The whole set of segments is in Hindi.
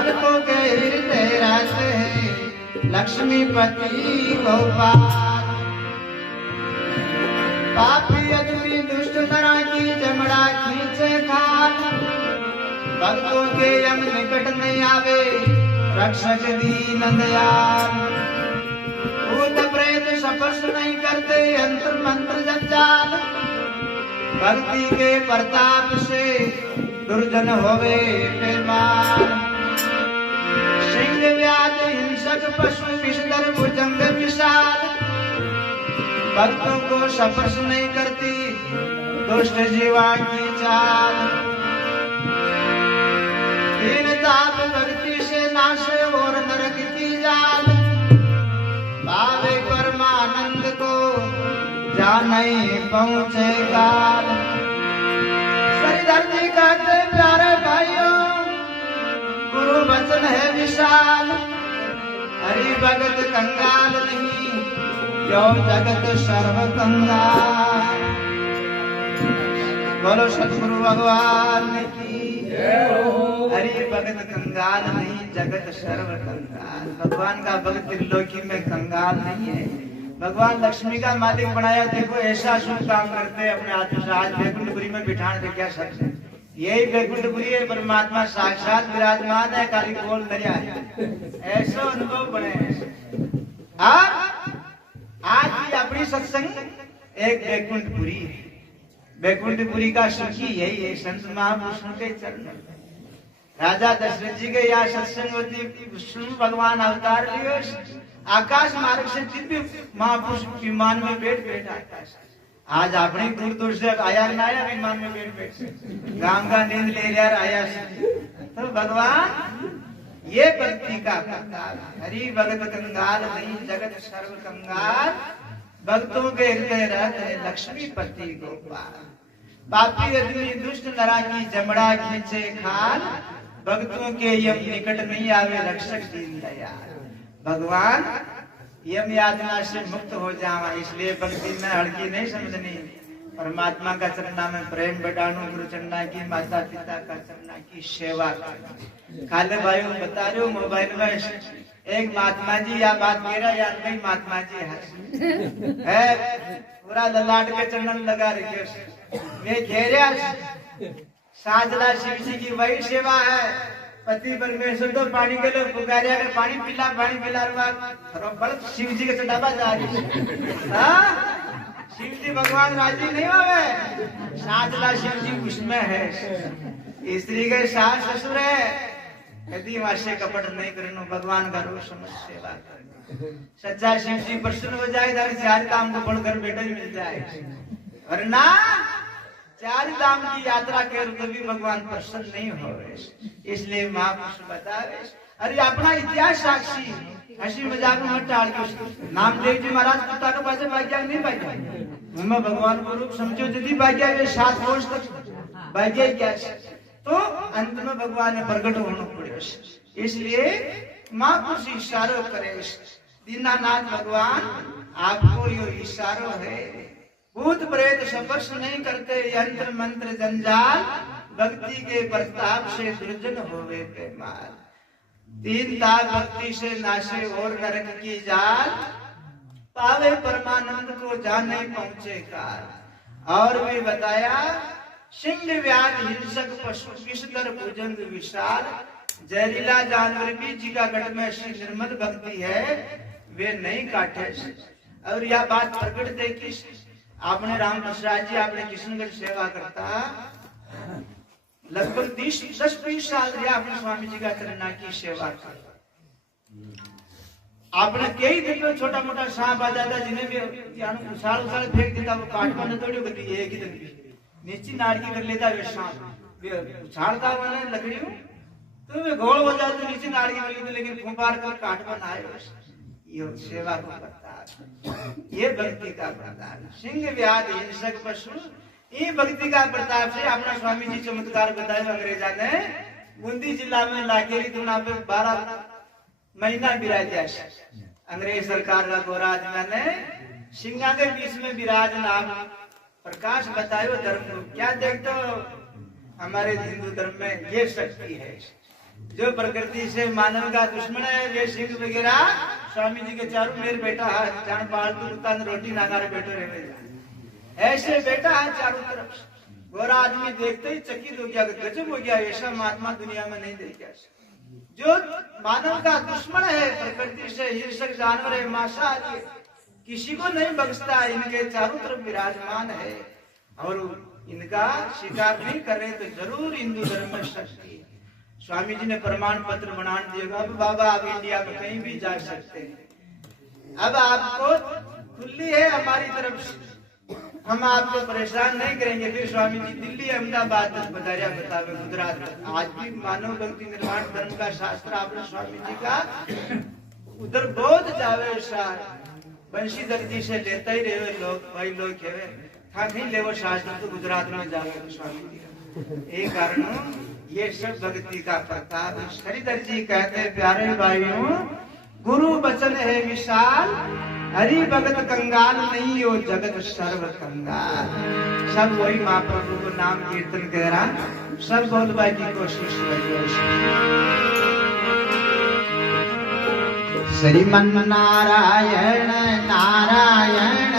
भक्तों के हृदय रहते हैं लक्ष्मीपति गोपाल। पापी आदमी दुष्ट नरा की चमड़ा खींचे खाल, भक्तों के यम निकट नहीं आवे रक्षक दीन दयाल। भूत प्रेत स्पर्श नहीं करते यंत्र मंत्र जंजाल, भक्ति के प्रताप से दुर्जन होवे बेमार। सिंह व्याध हिंसक पशु विषधर भुजंग विशाल, भक्तों को स्पर्श नहीं करती दुष्ट जीवा की चाल। दीन ताप भक्ति से नाशे और नरक की जाल, भावे परमानंद को जा नहीं पहुंचे काल। धरती कहते प्यारे भाइयों गुरु वचन है विशाल, हरि भगत कंगाल नहीं क्यों जगत सर्व कंगाल। बोलो सतगुरु भगवान की जय हो। हरि भगत कंगाल नहीं जगत सर्व कंगाल। भगवान का भक्त त्रिलोकी में कंगाल नहीं है। भगवान लक्ष्मी का मालिक बनाया, देखो ऐसा शुभ काम करते हैं अपने हाथ से। आज वैकुंठपुरी में बिठाने के क्या शब्द है, यही वैकुंठपुरी है, परमात्मा साक्षात विराजमान है, काली गोल दरिया है, ऐसा अनुभव बने। आज की अपनी सत्संग एक वैकुंठपुरी है। वैकुंठपुरी का सुखी यही है, संत महापुरुषों के चरण। राजा दशरथ जी के यहाँ सत्संग होती, विष्णु भगवान अवतार लिए आकाश मार्ग से दिव्य महापुरुष विमान में बैठ आकाश। आज अपने दूर दूर से आया ना आया विमान में बैठ गांव का नींद ले लिया आया। तो भगवान ये भक्ति का प्रताप। हरि भगत कंगाल नहीं जगत सर्व कंगाल, भक्तों के हृदय रहते लक्ष्मीपति गोपाल। पापी आदमी दुष्ट नरा की जमड़ा खींचे खाल, भक्तों के यम निकट नहीं आवे रक्षक दीन दयाल। भगवान यम यातना से मुक्त हो जावा, इसलिए भक्ति में हड़की नहीं समझनी। परमात्मा का चरणा में प्रेम बढ़ानो, गुरु चरणा की, माता पिता का चरणा की सेवा करना। खाले भाइयों बता रहे हो मोबाइल में एक महात्मा जी या बात कह रहा या कई महात्मा जी है पूरा ललाट के चरण लगा रखे। मैं घेरिया साजला शिव जी की वही सेवा है। पति परमेश्वर तो पानी के लिए पुकारिया के पानी पिला बड़ शिव जी के चढ़ावा जा रही। शिव जी भगवान राजी नहीं होवे, साजला शिव जी उसमें है। स्त्री के सास ससुर है, यदि वहां से कपट नहीं करनो, भगवान का रोज समझ सेवा करनी। सच्चा शिव जी प्रसन्न हो जाए, चार काम को बढ़कर बेटा ही मिल जाए। वरना चार धाम की यात्रा के तो भी भगवान प्रसन्न नहीं हो। इसलिए महापुरुष बतावे, अरे अपना इतिहास साक्षी, हंसी मजाक में मत टाल के। नामदेव जी महाराज पिता के पास भाग्य नहीं भाग्य, मैं भगवान को रूप समझो यदि भाग्य 7 वर्ष तक भाग्य क्या, तो अंत में भगवान ने प्रकट होना पड़े। इसलिए महापुरुष इशारो करे। दीनानाथ भगवान आपको यो इशारो है। भूत प्रेत स्पर्श नहीं करते यंत्र मंत्र जंजाल, भक्ति के प्रताप से दुर्जन होवे बेमार। दीनता भक्ति से नाशे और नरक की जाल, पावे परमानंद को जाने पहुंचे काल। और भी बताया, सिंह व्याध हिंसक पशु विषधर भुजंग विशाल, जहरीला जानवर भी जिका गट में ऐसी निर्मल भक्ति है वे नहीं काटे। और यह बात प्रकट देखी, आपने राम प्रसाद जी आपने किशनगढ़ सेवा करता लगभग 10-20 साल रहा अपने स्वामी जी का चरणा की सेवा कर। आपने कई दिन में छोटा मोटा सांप आ जाता, जिन्हें भी उछाल उछाल फेंक देता, वो काटवा न तोड़ी होती एक ही दिन भी नीचे नाड़की कर लेता वे सांप। उछालता मैंने लकड़ियों तो वे घोल हो जाते नीचे नाड़की कर लेते, लेकिन फुंपार कर काटवा न आए। ये सेवा को प्रताप, ये भक्ति का प्रताप। सिंह व्याध हिंसक पशु, ये भक्ति का प्रताप से अपना स्वामी जी चमत्कार बताया। अंग्रेजा ने बूंदी जिला में लाकेरी दुना पे 12 महीना विराजा। अंग्रेज सरकार का गोराज मैंने सिंगा के बीच में विराज नाम प्रकाश बतायो धर्म को। क्या देखते हो, हमारे हिंदू धर्म में ये शक्ति है। जो प्रकृति से मानव का दुश्मन है, ये सिंह वगैरह स्वामी जी के चारों मेरे बेटा है जान पालतू कुत्ता ने रोटी नागारे बैठे रहे, ऐसे बेटा है चारों तरफ। गोरा आदमी देखते ही चकित हो गया, गजब हो गया, ऐसा महात्मा दुनिया में नहीं देखा। जो मानव का दुश्मन है, प्रकृति से हिंसक जानवर है, मांसाहारी है, किसी को नहीं बख्शता, इनके चारों तरफ विराजमान है और इनका शिकार नहीं करे तो जरूर हिंदू धर्म में शक्ति है। स्वामी जी ने प्रमाण पत्र बना दिया, अब बाबा आप इंडिया में कहीं भी जा सकते हैं, अब आपको खुली है हमारी तरफ से, हम आपको परेशान नहीं करेंगे। फिर स्वामी जी दिल्ली अहमदाबाद बताया बतावे गुजरात, आज भी मानव भक्ति निर्माण धर्म का शास्त्र आपने स्वामी जी का उधर बहुत जावे बंशीधर जी से लेता ही रहे लोग, भाई लोग कहे था नहीं ले वो शास्त्र तो गुजरात में जावे स्वामी जी। एक कारण ये सब भक्ति का प्रताप। श्रीधर जी कहते प्यारे भाइयों, गुरु वचन है विशाल, हरि भगत कंगाल नहीं हो जगत सर्व कंगाल। सब वही महाप्रभु को नाम कीर्तन कह रहा, सब बोलबा की कोशिश करिए। श्रीमन नारायण नारायण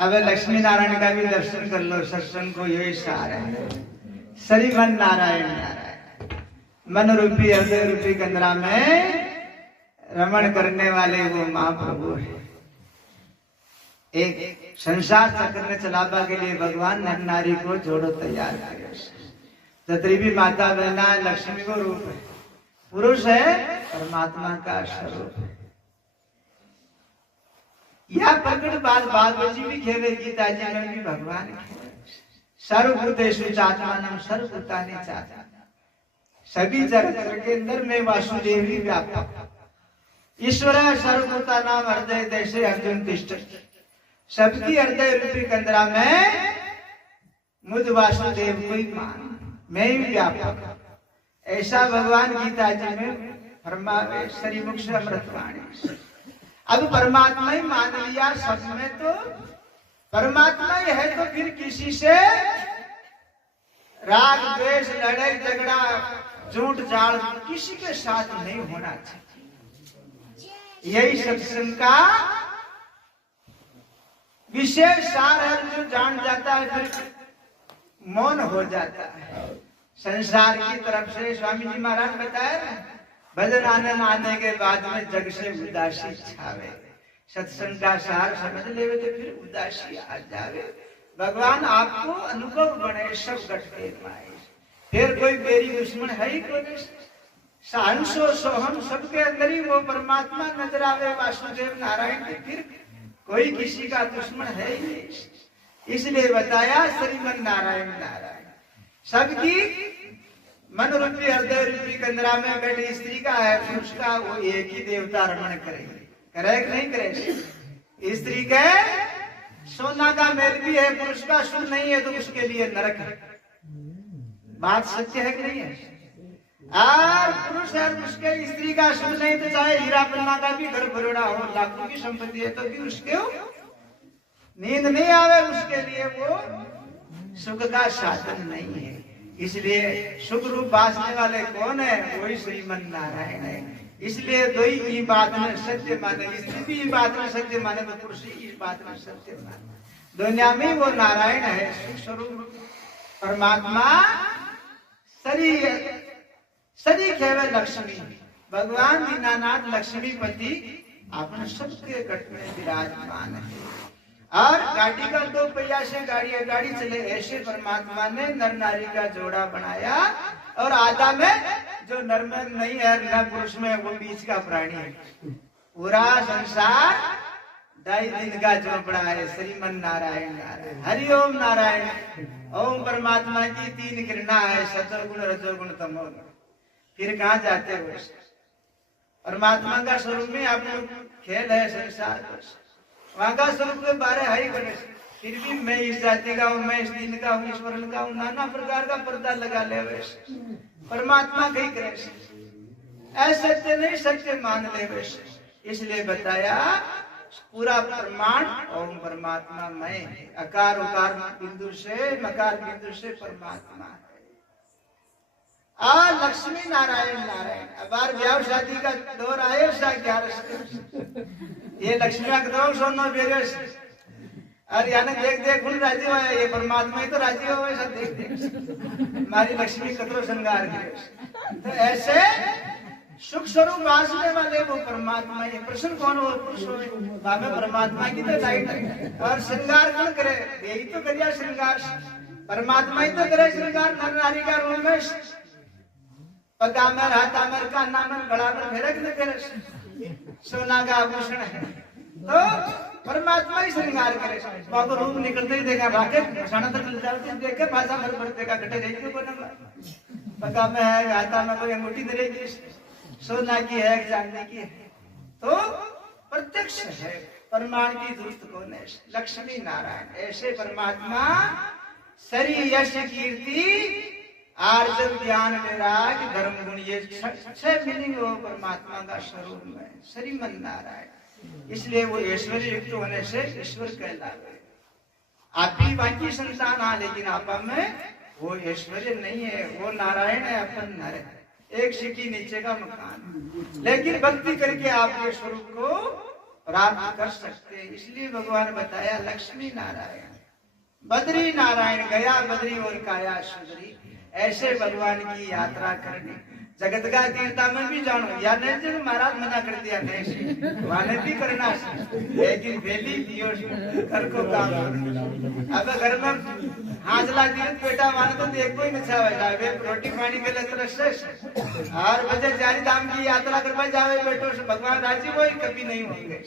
अब लक्ष्मी नारायण का भी दर्शन कर लो, सत्संग को यही सार है। श्रीमन नारायण नारायण मन रूपी हृदय रूपी कंदरा में रमण करने वाले वो महाप्रभु है। एक संसार चक्र में चलावा के लिए भगवान नर नारी को जोड़ो तैयार करे। त्रिवी माता बहना लक्ष्मी को रूप है, पुरुष है परमात्मा का स्वरूप है। यह प्रकट बात बागवती भी खेवे, गीता जी में भी भगवान सर्वभूतेषु चात्मानं सर्वभूतानि चात्मा, सभी जगत के अंदर में वासुदेव ही व्यापक। ईश्वर सर्वभूतानां हृदय देशे अर्जुन तिष्ठति, सबकी हृदय रूपी कंदरा में मुझ वासुदेव को ही मान, मैं ही व्यापक। ऐसा भगवान गीता जी में फरमावे श्रीमुख से अमृतवाणी। अब परमात्मा ही मान लिया सब में, तो परमात्मा ही है तो फिर किसी से राग द्वेष लड़ाई झगड़ा झूठ झाड़ किसी के साथ नहीं होना चाहिए। यही सत्संग का विशेष सार है। जो जान जाता है फिर मौन हो जाता है। संसार की तरफ से स्वामी जी महाराज बताए ना, भजन आनंद आने के बाद में जग से उदासी छावे। सत्संग का सार समझ लेवे तो फिर उदासी आ जावे। भगवान आपको अनुभव बने सब घटके माए। फिर कोई मेरी दुश्मन है ही कोई, सहंसो सोहम सबके अंदर ही वो परमात्मा नजर आवे वासुदेव नारायण के, फिर कोई किसी का दुश्मन है ही नहीं। इसलिए बताया श्रीमन नारायण नारायण सबकी मन रूपी हृदय रूपी कंदरा में बैठी स्त्री का है, पुरुष का वो एक ही देवता रमण करेगी, करे कि नहीं करे। स्त्री के सोना का मेल भी है, पुरुष का सुर नहीं है तो उसके लिए नरक है। बात सत्य है कि नहीं है। और पुरुष है उसके स्त्री का सुर नहीं तो चाहे हीरा पन्ना का भी घर भरोड़ा हो, लाखों की संपत्ति है तो भी उसके नींद नहीं आवे, उसके लिए वो सुख का साधन नहीं है। इसलिए सुख रूप बांसने वाले कौन है, वही श्रीमन नारायण है। इसलिए दो ही बात में सत्य माने, स्त्री भी बात में सत्य माने तो पुरुष इस बात में सत्य माने। दुनिया में वो नारायण है, सुख स्वरूप परमात्मा सरी केवल लक्ष्मी भगवान दीनानाथ लक्ष्मीपति अपने सबके घट में विराजमान है। और गाड़ी का दो पहिया से गाड़ी चले, ऐसे परमात्मा ने नर नारी का जोड़ा बनाया। और आधा में जो नर में नहीं है न पुरुष में, वो बीच का प्राणी है। पूरा संसार 2.5 दिन का झोपड़ा है। श्रीमन नारायण नारायण हरिओम नारायण। ओम परमात्मा की 3 किरणा है, सतोगुण रजोगुण तमोगुण। फिर कहाँ जाते हो? परमात्मा का स्वरूप में आप लोग खेल है संसार, वहां का स्वरूप के बारे है ही बने। फिर भी मैं इस जाति का हूँ, मैं इस दिन का हूँ, इस वर्ण का हूँ, नाना प्रकार का पर्दा लगा ले। वैसे परमात्मा कहीं करे असत्य नहीं, सत्य मान ले वैसे। इसलिए बताया पूरा प्रमाण ओम परमात्मा मैं, अकार उकार बिंदु से मकार बिंदु से परमात्मा है। लक्ष्मी नारायण नारायण। अब ब्याह शादी का दौर आए सा 11 ये लक्ष्मी का दौर सोनो बेरस। अरे यानी देख देख खुद राजी हो, ये परमात्मा ही तो राजी हो वैसा देख देख हमारी लक्ष्मी कतरो श्रृंगार की। तो ऐसे सुख स्वरूप वासने वाले वो परमात्मा है। प्रश्न कौन हो? पुरुष हो में परमात्मा की तो लाइट है। और श्रृंगार कौन करे? यही तो करिया श्रृंगार, परमात्मा ही तो करे श्रृंगार। नर नारी का रूप में पगामर हाथामर का नामर गड़ामर फेरक न करे, सोना का आभूषण है तो परमात्मा ही श्रृंगार करे। बाबू रूप निकलते ही देखा राके घसाना तक चल जाते देखे भाषा भर भर देखा घटे जाए क्यों बना पगा में है, हाथा में कोई अंगूठी धरेगी, सोना की है चांदी की है, तो प्रत्यक्ष है। प्रमाण की धूर्त कौन है? लक्ष्मी नारायण। ऐसे परमात्मा सरी यश कीर्ति आर्जव ज्ञान वैराग धर्म गुण, ये 6 मीनिंग हो परमात्मा का स्वरूप में श्रीमन नारायण। इसलिए वो ऐश्वर्य युक्त होने से ईश्वर कहलावे। आप भी बाकी संतान हाँ, लेकिन आपा में वो ऐश्वर्य नहीं है, वो नारायण है, अपन नर है, एक सीटी नीचे का मकान। लेकिन भक्ति करके आप ये स्वरूप को प्राप्त कर सकते हैं। इसलिए भगवान बताया लक्ष्मी नारायण। बद्री नारायण गया बद्री और काया सुधरी। ऐसे भगवान की यात्रा करनी। जगत का तीर्था में भी जानो, या नहीं जो महाराज मना कर दिया नहीं, वाले भी करना, लेकिन वेली दियो घर को काम। अब घर में हाजला तीर्थ बेटा माने तो देखो ही अच्छा हो वे रोटी पानी के लिए तरह और बजे 4 धाम की यात्रा करवा जावे बेटो से भगवान राजी हो कभी नहीं होंगे।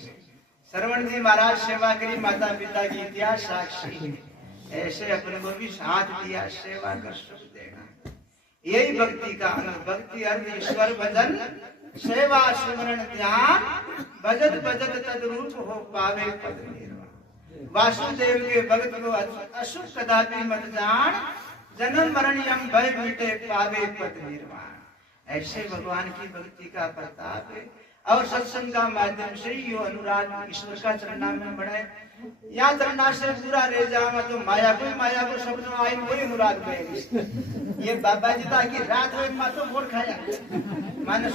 श्रवण जी महाराज सेवा करी, माता पिता की इतिहास साक्षी, ऐसे अपने को भी साथ दिया, सेवा कर सुख देना। यही भक्ति का भक्ति अर्थ ईश्वर भजन सेवा सुमरण ध्यान, भजत भजत तद्रूप हो पावे पद निर्वाण। वासुदेव के भक्त को अशुभ कदापि मत जान, जन्म मरण यम भय मिटे पावे पद निर्वाण। ऐसे भगवान की भक्ति का प्रताप है। और सत्संग का माध्यम से यो अनुराग ईश्वर का चरणा में बढ़े। यहाँ चरणा से पूरा रह जावा तो माया को शब्द आई वही अनुराग बहेगी। ये बाबा जी की रात हो तो मोड़ खाया माने